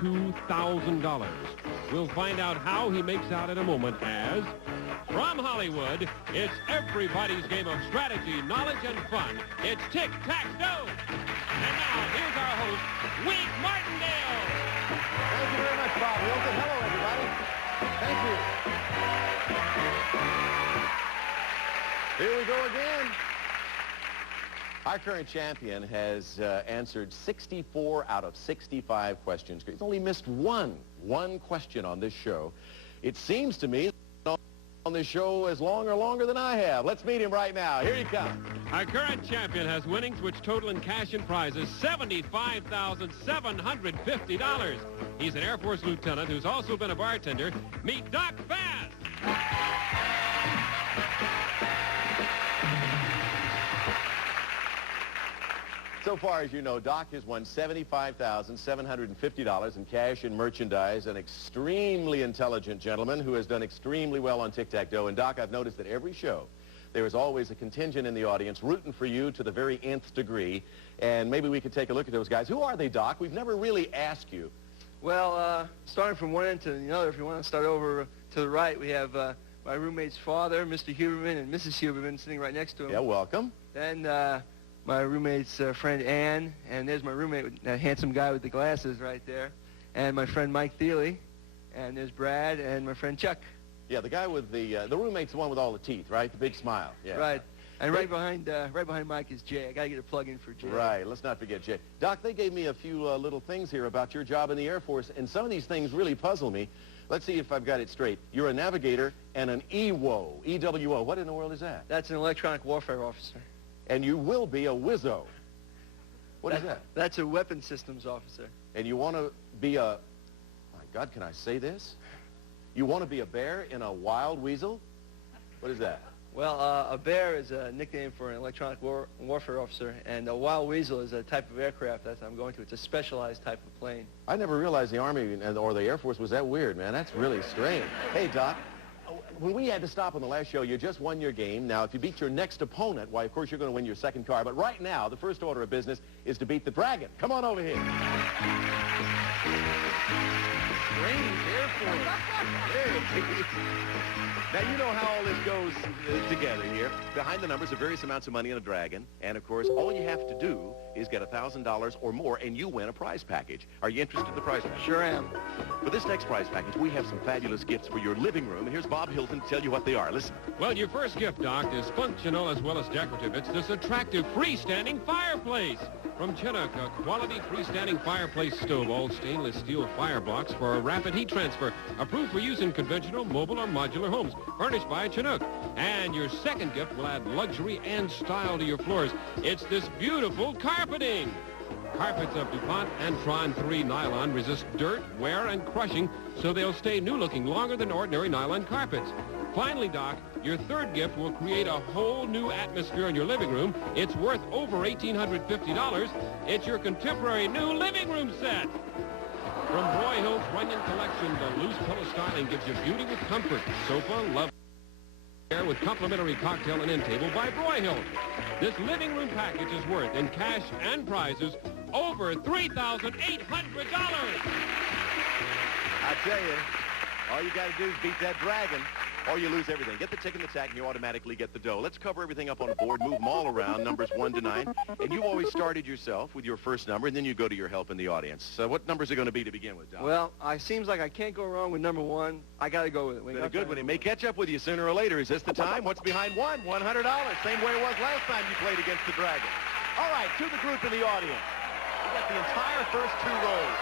$2,000. We'll find out how he makes out in a moment as, from Hollywood, it's everybody's game of strategy, knowledge, and fun. It's Tic-Tac-Toe. And now, here's our host, Wink Martindale. Thank you very much, Bob Wilson. Hello, everybody. Thank you. Here we go again. Our current champion has answered 64 out of 65 questions. He's only missed one question on this show. It seems to me on this show as long or longer than I have. Let's meet him right now. Here he comes. Our current champion has winnings which total in cash and prizes $75,750. He's an Air Force lieutenant who's also been a bartender. Meet Doc Fass. So far, as you know, Doc has won $75,750 in cash and merchandise, an extremely intelligent gentleman who has done extremely well on Tic-Tac-Toe. And, Doc, I've noticed that every show, there is always a contingent in the audience rooting for you to the very nth degree. And maybe we could take a look at those guys. Who are they, Doc? We've never really asked you. Well, starting from one end to the other, if you want to start over to the right, we have my roommate's father, Mr. Huberman, and Mrs. Huberman sitting right next to him. Yeah, welcome. Then my roommate's friend Ann, and there's my roommate, that handsome guy with the glasses right there, and my friend Mike Thiele, and there's Brad, and my friend Chuck. Yeah, the guy with the roommate's the one with all the teeth, right? The big smile. Yeah. Right. And right behind Mike is Jay. I got to get a plug in for Jay. Right. Let's not forget Jay. Doc, they gave me a few little things here about your job in the Air Force, and some of these things really puzzle me. Let's see if I've got it straight. You're a navigator and an EWO. E-W-O. What in the world is that? That's an electronic warfare officer. And you will be a WIZO. What is that? That's a weapons systems officer. And you want to be a, my God, can I say this? You want to be a bear in a wild weasel? What is that? Well, a bear is a nickname for an electronic warfare officer, and a wild weasel is a type of aircraft that I'm going to. It's a specialized type of plane. I never realized the Army or the Air Force was that weird, man. That's really strange. Hey, Doc, when we had to stop on the last show, you just won your game. Now, if you beat your next opponent, why, of course, you're going to win your second car. But right now, the first order of business is to beat the dragon. Come on over here. Strange Air Force. There it is. Now, you know how all this goes together here. Behind the numbers are various amounts of money in a dragon. And, of course, all you have to do is get $1,000 or more, and you win a prize package. Are you interested in the prize package? Sure am. For this next prize package, we have some fabulous gifts for your living room. And here's Bob Hilton to tell you what they are. Listen. Well, your first gift, Doc, is functional as well as decorative. It's this attractive freestanding fireplace. From Chinook, a quality freestanding fireplace stove, all stainless steel fire blocks for a rapid heat transfer. Approved for use in conventional, mobile, or modular homes. Furnished by Chinook. And your second gift will add luxury and style to your floors. It's this beautiful carpeting. Carpets of DuPont and Tron 3 nylon resist dirt, wear, and crushing, so they'll stay new-looking longer than ordinary nylon carpets. Finally, Doc, your third gift will create a whole new atmosphere in your living room. It's worth over $1,850. It's your contemporary new living room set. From Broyhill's Runyon Collection, the loose pillow styling gives you beauty with comfort. Sofa, love, with complimentary cocktail and end table by Broyhill. This living room package is worth, in cash and prizes, over $3,800. I tell you, all you got to do is beat that dragon, or you lose everything. Get the tick in the tack, and you automatically get the dough. Let's cover everything up on a board, move them all around, numbers 1 to 9. And you always started yourself with your first number, and then you go to your help in the audience. What numbers are going to be to begin with, Doc? Well, it seems like I can't go wrong with number 1. I got to go with it. Been a good one. It may catch up with you sooner or later. Is this the time? What's behind 1? $100. Same way it was last time you played against the dragon. All right, to the group in the audience. We got the entire first 2 rows.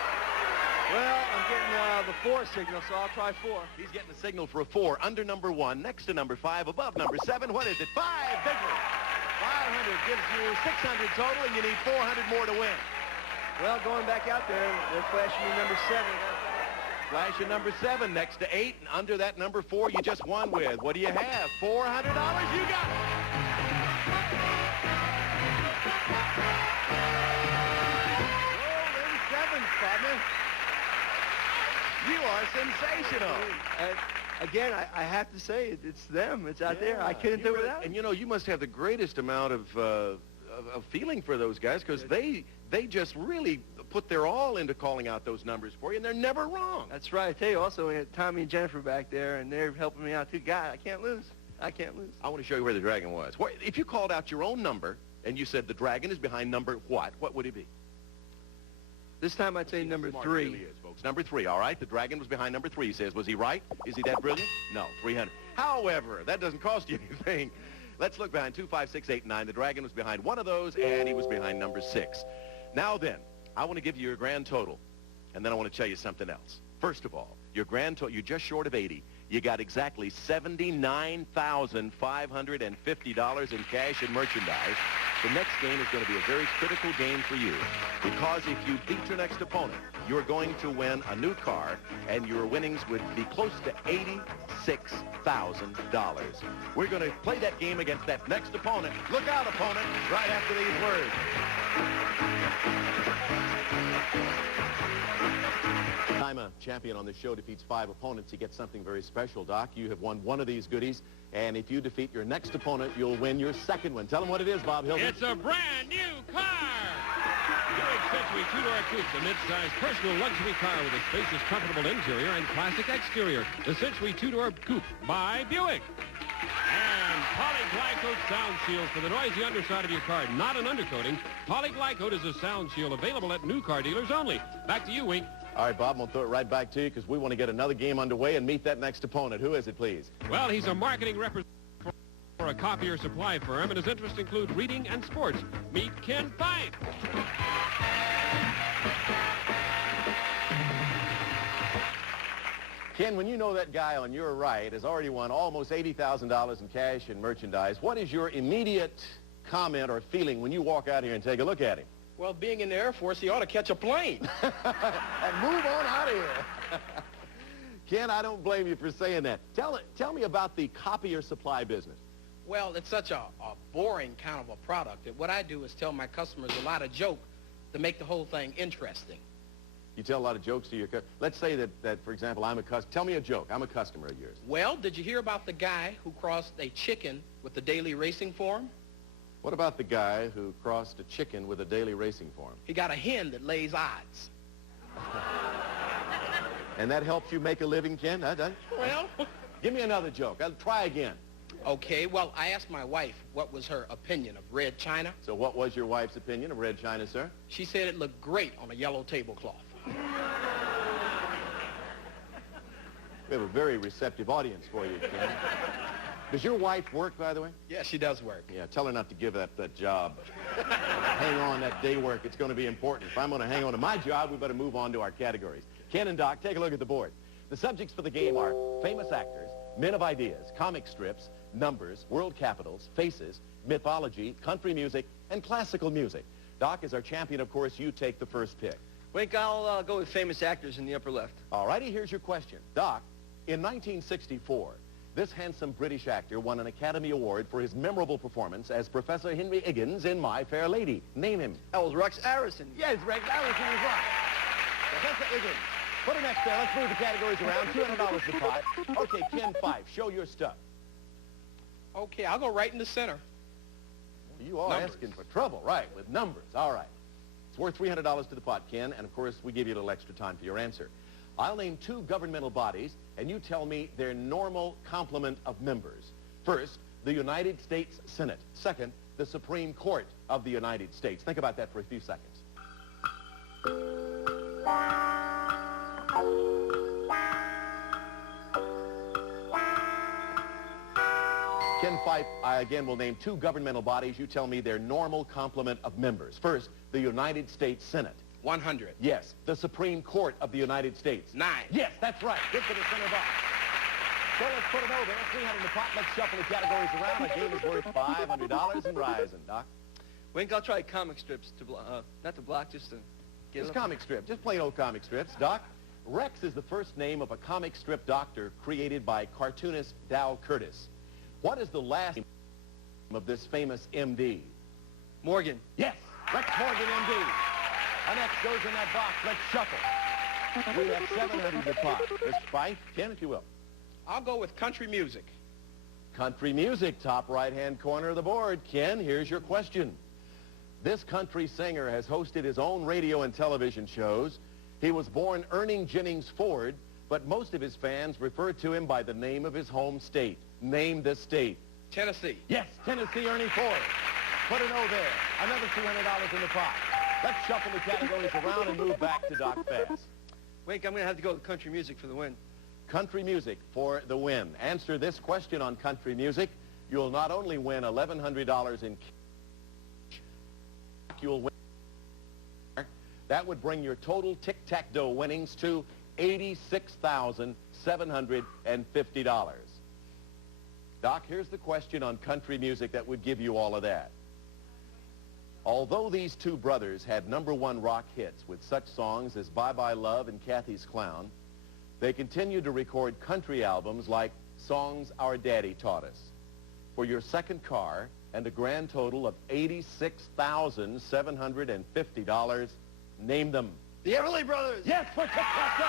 Well, I'm getting the 4 signal, so I'll try 4. He's getting the signal for a 4. Under number 1, next to number 5, above number 7. What is it? 5. Bigger. 500 gives you 600 total, and you need 400 more to win. Well, going back out there, they're flashing me number 7. Flashing number 7 next to 8, and under that number 4 you just won with. What do you have? $400. You got it. Golden 7, partner. You are sensational. And again, I have to say, it's them. It's out there. I couldn't do it without. And you know, you must have the greatest amount of a feeling for those guys because they just really put their all into calling out those numbers for you, and they're never wrong. That's right. I tell you, also, we had Tommy and Jennifer back there, and they're helping me out, too. God, I can't lose. I can't lose. I want to show you where the dragon was. If you called out your own number and you said the dragon is behind number what would it be? This time I'd say number Smart 3. It really is, folks. Number 3, all right? The dragon was behind number 3, he says. Was he right? Is he that brilliant? No, 300. However, that doesn't cost you anything. Let's look behind 2, 5, 6, 8, 9. The dragon was behind one of those, and he was behind number 6. Now then, I want to give you your grand total, and then I want to tell you something else. First of all, your grand total, you're just short of 80. You got exactly $79,550 in cash and merchandise. The next game is going to be a very critical game for you because if you beat your next opponent, you're going to win a new car, and your winnings would be close to $86,000. We're going to play that game against that next opponent. Look out, opponent, right after these words. Time a champion on this show defeats 5 opponents, he gets something very special. Doc, you have won one of these goodies, and if you defeat your next opponent, you'll win your second one. Tell them what it is, Bob Hilton. It's a brand new car! Buick Century two-door coupe, the mid-size personal luxury car with a spacious, comfortable interior and classic exterior. The Century two-door coupe by Buick. And Polyglycode sound shield for the noisy underside of your car. Not an undercoating. Polyglycode is a sound shield available at new car dealers only. Back to you, Wink. All right, Bob, I'm going to throw it right back to you because we want to get another game underway and meet that next opponent. Who is it, please? Well, he's a marketing representative for a copier supply firm, and his interests include reading and sports. Meet Ken Fife. Ken, when you know that guy on your right has already won almost $80,000 in cash and merchandise, what is your immediate comment or feeling when you walk out here and take a look at him? Well, being in the Air Force, he ought to catch a plane. And move on out of here. Ken, I don't blame you for saying that. Tell me about the copier supply business. Well, it's such a boring kind of a product that what I do is tell my customers a lot of joke to make the whole thing interesting. You tell a lot of jokes to your customers. Let's say that, for example, tell me a joke. I'm a customer of yours. Well, did you hear about the guy who crossed a chicken with the daily racing form? What about the guy who crossed a chicken with a daily racing form? He got a hen that lays odds. And that helps you make a living, Ken? Well, give me another joke. I'll try again. Okay, well, I asked my wife what was her opinion of red china. So what was your wife's opinion of red china, sir? She said it looked great on a yellow tablecloth. We have a very receptive audience for you, Ken. Does your wife work, by the way? Yeah, she does work. Yeah, tell her not to give that job. Hang on, that day work. It's going to be important. If I'm going to hang on to my job, we better move on to our categories. Ken and Doc, take a look at the board. The subjects for the game are famous actors, men of ideas, comic strips, numbers, world capitals, faces, mythology, country music, and classical music. Doc, as our champion, of course, you take the first pick. Wink, I'll go with famous actors in the upper left. All righty, here's your question. Doc, in 1964, this handsome British actor won an Academy Award for his memorable performance as Professor Henry Higgins in My Fair Lady. Name him. That was Rex Harrison. Yes, Rex Harrison is right. Professor Higgins. Put him next there. Let's move the categories around. $200 to pot. Okay, Ken Fife, show your stuff. Okay, I'll go right in the center. You are Numbers. asking for trouble, right, with numbers. All right. It's worth $300 to the pot, Ken, and of course, we give you a little extra time for your answer. I'll name 2 governmental bodies, and you tell me their normal complement of members. First, the United States Senate. Second, the Supreme Court of the United States. Think about that for a few seconds. Ken Fife, I again will name 2 governmental bodies. You tell me their normal complement of members. First, the United States Senate. 100. Yes. The Supreme Court of the United States. 9. Yes, that's right. Good for the center box. So let's put it over. 300 in the pot. Let's shuffle the categories around. Our game is worth $500 and rising, Doc. Wink, I'll try comic strips to not to block, just to get Just it up. comic strip. Just plain old comic strips. Doc, Rex is the first name of a comic strip doctor created by cartoonist Dow Curtis. What is the last name of this famous MD? Morgan. Yes, Rex Morgan, MD. Our next goes in that box. Let's shuffle. We have 700 in the pot. Mr. Fife, Ken, if you will. I'll go with country music. Country music, top right-hand corner of the board. Ken, here's your question. This country singer has hosted his own radio and television shows. He was born Ernie Jennings Ford, but most of his fans refer to him by the name of his home state. Name this state. Tennessee. Yes, Tennessee, Ernie Ford. Put an O there. Another $200 in the pot. Let's shuffle the categories around and move back to Doc Fass. Wink, I'm going to have to go with country music for the win. Country music for the win. Answer this question on country music. You'll not only win $1,100 in cash, you'll win. That would bring your total tic-tac-toe winnings to $86,750. Doc, here's the question on country music that would give you all of that. Although these two brothers had #1 rock hits with such songs as Bye Bye Love and Kathy's Clown, they continued to record country albums like Songs Our Daddy Taught Us. For your second car and a grand total of $86,750, name them. The Everly Brothers. Yes, for tic-tac-toe.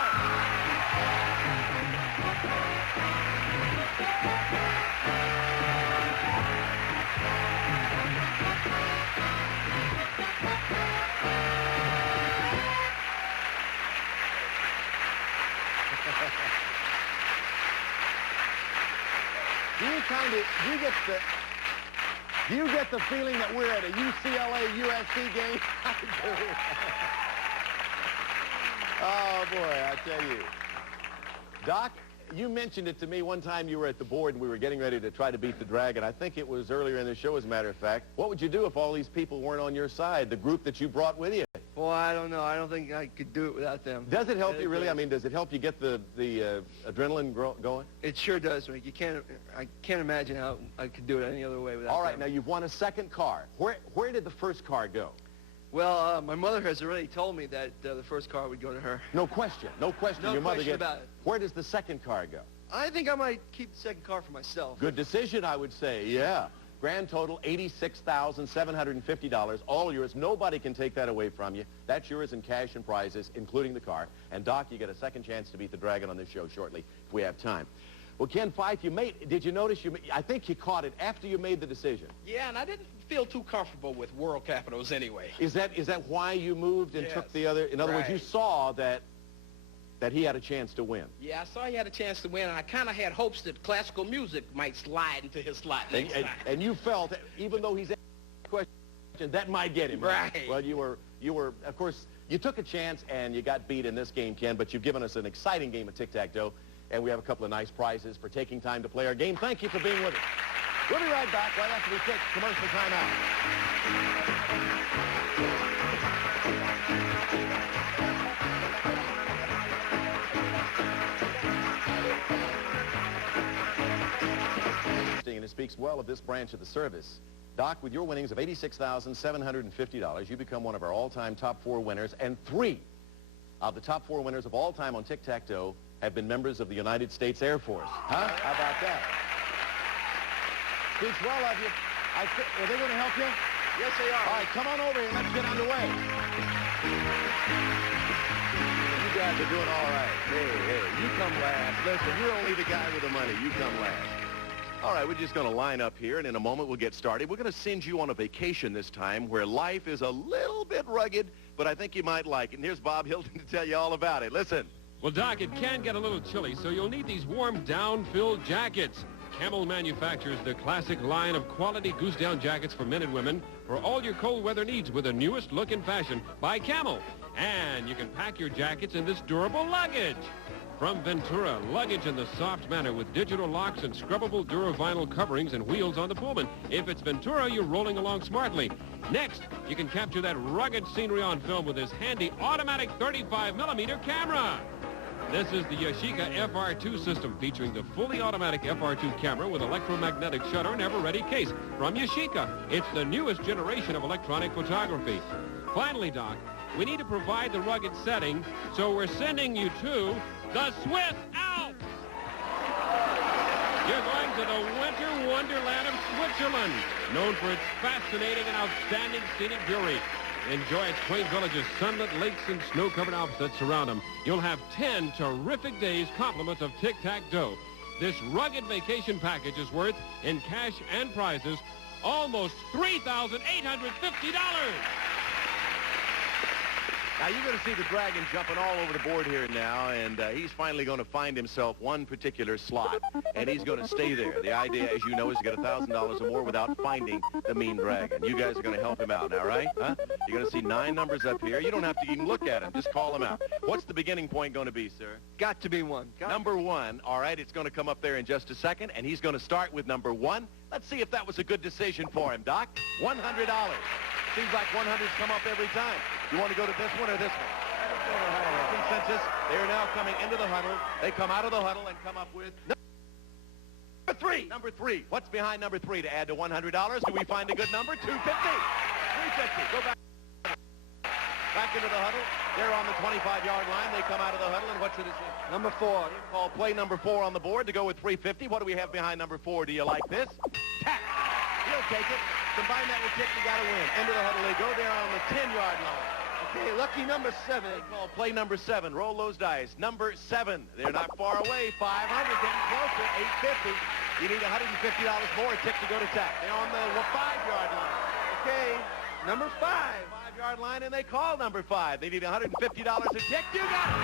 Do you get the feeling that we're at a UCLA-USC game? I do. Oh, boy, I tell you. Doc, you mentioned it to me one time you were at the board and we were getting ready to try to beat the Dragon. I think it was earlier in the show, as a matter of fact. What would you do if all these people weren't on your side, the group that you brought with you? Well, I don't know. I don't think I could do it without them. Does it help you, really? I mean, does it help you get the adrenaline going? It sure does, Rick. I can't imagine how I could do it any other way without All right, them. now you've won a second car. Where did the first car go? Well, my mother has already told me that the first car would go to her. No question. No question. No Your mother question about it. Where does the second car go? I think I might keep the second car for myself. Good decision, I would say. Yeah. Grand total, $86,750. All yours. Nobody can take that away from you. That's yours in cash and prizes, including the car. And, Doc, you get a second chance to beat the Dragon on this show shortly, if we have time. Well, Ken Fife, did you notice, I think you caught it after you made the decision. Yeah, and I didn't feel too comfortable with world capitals anyway. Is that why you moved and took the other? In other words, you saw that he had a chance to win. Yeah, I saw he had a chance to win, and I kind of had hopes that classical music might slide into his slot next time. And you felt, even though he's asked a question, that might get him. Right. Well, you were, of course, you took a chance and you got beat in this game, Ken, but you've given us an exciting game of tic-tac-toe, and we have a couple of nice prizes for taking time to play our game. Thank you for being with us. We'll be right back right after we take commercial time out. And it speaks well of this branch of the service. Doc, with your winnings of $86,750, you become one of our all-time top 4 winners, and 3 of the top 4 winners of all time on tic-tac-toe have been members of the United States Air Force. Huh? How about that? Speaks well of you. Are they going to help you? Yes, they are. All right, come on over here. Let's get underway. You guys are doing all right. Hey, you come last. Listen, you're only the guy with the money. You come last. All right, we're just going to line up here, and in a moment we'll get started. We're going to send you on a vacation this time where life is a little bit rugged, but I think you might like it. And here's Bob Hilton to tell you all about it. Listen. Well, Doc, it can get a little chilly, so you'll need these warm down-filled jackets. Camel manufactures the classic line of quality goose-down jackets for men and women for all your cold weather needs with the newest look and fashion by Camel. And you can pack your jackets in this durable luggage. From Ventura, luggage in the soft manner with digital locks and scrubbable Duravinyl coverings and wheels on the Pullman. If it's Ventura, you're rolling along smartly. Next, you can capture that rugged scenery on film with this handy automatic 35mm camera. This is the Yashica FR2 system featuring the fully automatic FR2 camera with electromagnetic shutter and ever-ready case. From Yashica, it's the newest generation of electronic photography. Finally, Doc, we need to provide the rugged setting, so we're sending you to the Swiss Alps. You're going to the winter wonderland of Switzerland, known for its fascinating and outstanding scenic beauty. Enjoy its quaint villages, sunlit lakes, and snow-covered Alps that surround them. You'll have 10 terrific days compliments of tic-tac-toe. This rugged vacation package is worth, in cash and prizes, almost $3,850. Now, you're going to see the Dragon jumping all over the board here now, and he's finally going to find himself one particular slot, and he's going to stay there. The idea, as you know, is to get $1,000 or more without finding the mean dragon. You guys are going to help him out now, right? Huh? You're going to see 9 numbers up here. You don't have to even look at them. Just call them out. What's the beginning point going to be, sir? Got to be 1. Number 1. All right, it's going to come up there in just a second, and he's going to start with number 1. Let's see if that was a good decision for him, Doc. $100. Seems like 100's come up every time. You want to go to this one or this one? Consensus. They are now coming into the huddle. They come out of the huddle and come up with number 3. Number 3. What's behind number 3 to add to $100? Do we find a good number? 250. 350. Go back. Back into the huddle. They're on the 25-yard line. They come out of the huddle, and what's the decision? Number 4. Call play number 4 on the board to go with 350. What do we have behind number 4? Do you like this? Tap. He'll take it. Combine that with kick, you got to win. Into the huddle they go. They're on the 10-yard line. Okay, lucky number 7. They call play number 7. Roll those dice. Number 7. They're not far away. 500, getting closer. 850. You need $150 more. A tick to go to tap. They're on the 5-yard line. Okay, number 5. 5-yard line, and they call number 5. They need $150 a tick. You got it.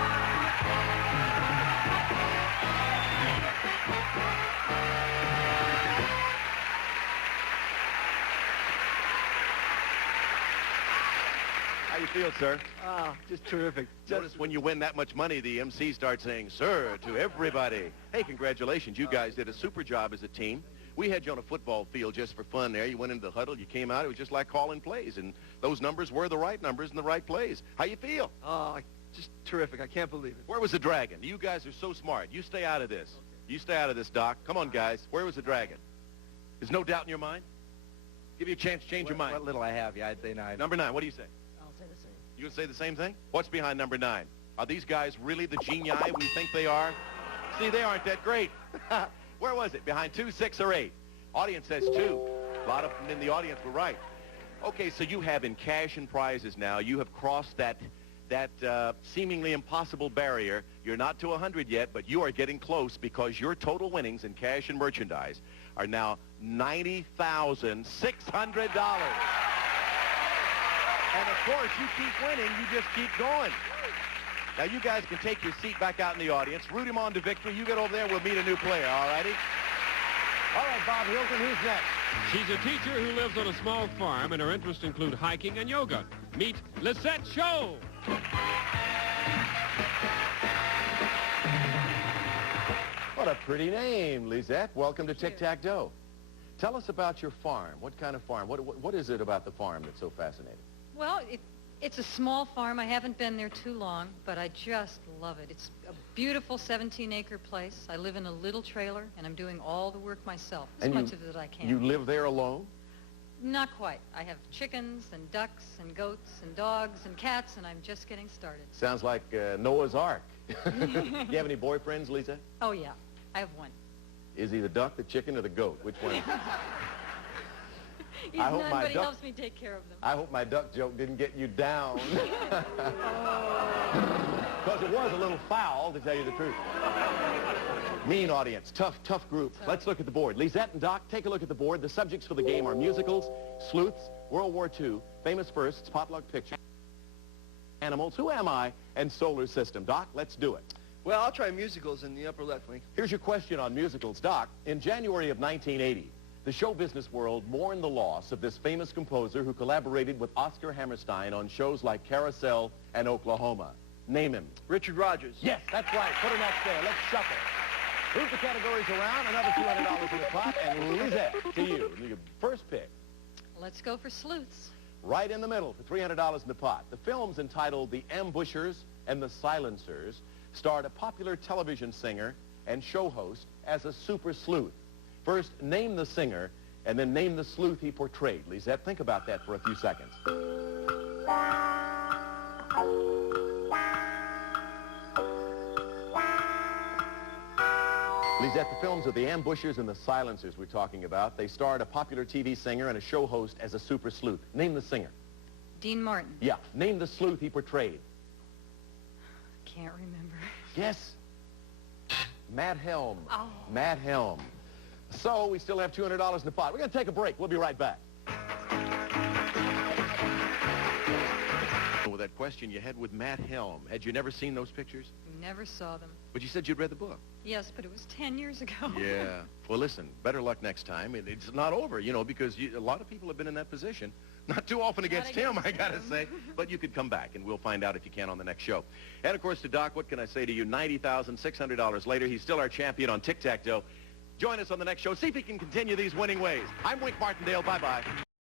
How you feel, sir? Oh, just terrific. Notice when you win that much money, the MC starts saying, sir, to everybody. Hey, congratulations. You guys did a super job as a team. We had you on a football field just for fun there. You went into the huddle. You came out. It was just like calling plays. And those numbers were the right numbers and the right plays. How you feel? Oh, just terrific. I can't believe it. Where was the dragon? You guys are so smart. You stay out of this. You stay out of this, Doc. Come on, guys. Where was the dragon? There's no doubt in your mind? Give you a chance to change your mind. What little I have, yeah, I'd say 9. Number 9. What do you say? You going to say the same thing? What's behind number 9? Are these guys really the genii we think they are? See, they aren't that great. Where was it? Behind 2, 6, or 8? Audience says 2. A lot of them in the audience were right. Okay, so you have in cash and prizes now, you have crossed that seemingly impossible barrier. You're not to 100 yet, but you are getting close because your total winnings in cash and merchandise are now $90,600. And, of course, you keep winning. You just keep going. Now, you guys can take your seat back out in the audience. Root him on to victory. You get over there, we'll meet a new player, all righty? All right, Bob Hilton, who's next? She's a teacher who lives on a small farm, and her interests include hiking and yoga. Meet Lisette Show. What a pretty name, Lisette. Welcome to Tic-Tac-Dough. Tell us about your farm. What kind of farm? What is it about the farm that's so fascinating? Well, it's a small farm. I haven't been there too long, but I just love it. It's a beautiful 17-acre place. I live in a little trailer, and I'm doing all the work myself, as much of it as I can. You live there alone? Not quite. I have chickens and ducks and goats and dogs and cats, and I'm just getting started. Sounds like Noah's Ark. Do you have any boyfriends, Lisa? Oh, yeah. I have one. Is he the duck, the chicken, or the goat? Which one? He's none, but he helps me take care of them. I hope my duck joke didn't get you down. Because it was a little foul, to tell you the truth. Mean audience, tough group. Let's look at the board. Lisette and Doc, take a look at the board. The subjects for the game are musicals, sleuths, World War II, famous firsts, potluck pictures, animals, who am I, and solar system. Doc, let's do it. Well, I'll try musicals in the upper left wing. Here's your question on musicals. Doc, in January of 1980, the show business world mourned the loss of this famous composer who collaborated with Oscar Hammerstein on shows like Carousel and Oklahoma. Name him. Richard Rodgers. Yes, that's right. Put him up there. Let's shuffle. Move the categories around. Another $200 in the pot. And Lisette, to you. Your first pick. Let's go for sleuths. Right in the middle for $300 in the pot. The film's entitled The Ambushers and the Silencers starred a popular television singer and show host as a super sleuth. First, name the singer, and then name the sleuth he portrayed. Lisette, think about that for a few seconds. Lisette, the films are The Ambushers and the Silencers we're talking about. They starred a popular TV singer and a show host as a super sleuth. Name the singer. Dean Martin. Yeah, name the sleuth he portrayed. Can't remember. Yes. Matt Helm. Oh. Matt Helm. So we still have $200 in the pot. We're going to take a break. We'll be right back. With that question you had with Matt Helm, had you never seen those pictures? Never saw them. But you said you'd read the book. Yes, but it was 10 years ago. Yeah. Well, listen, better luck next time. It's not over, you know, because a lot of people have been in that position. Not too often against him, I got to say. But you could come back, and we'll find out if you can on the next show. And, of course, to Doc, what can I say to you? $90,600 later, he's still our champion on tic-tac-toe. Join us on the next show. See if he can continue these winning ways. I'm Wink Martindale. Bye-bye.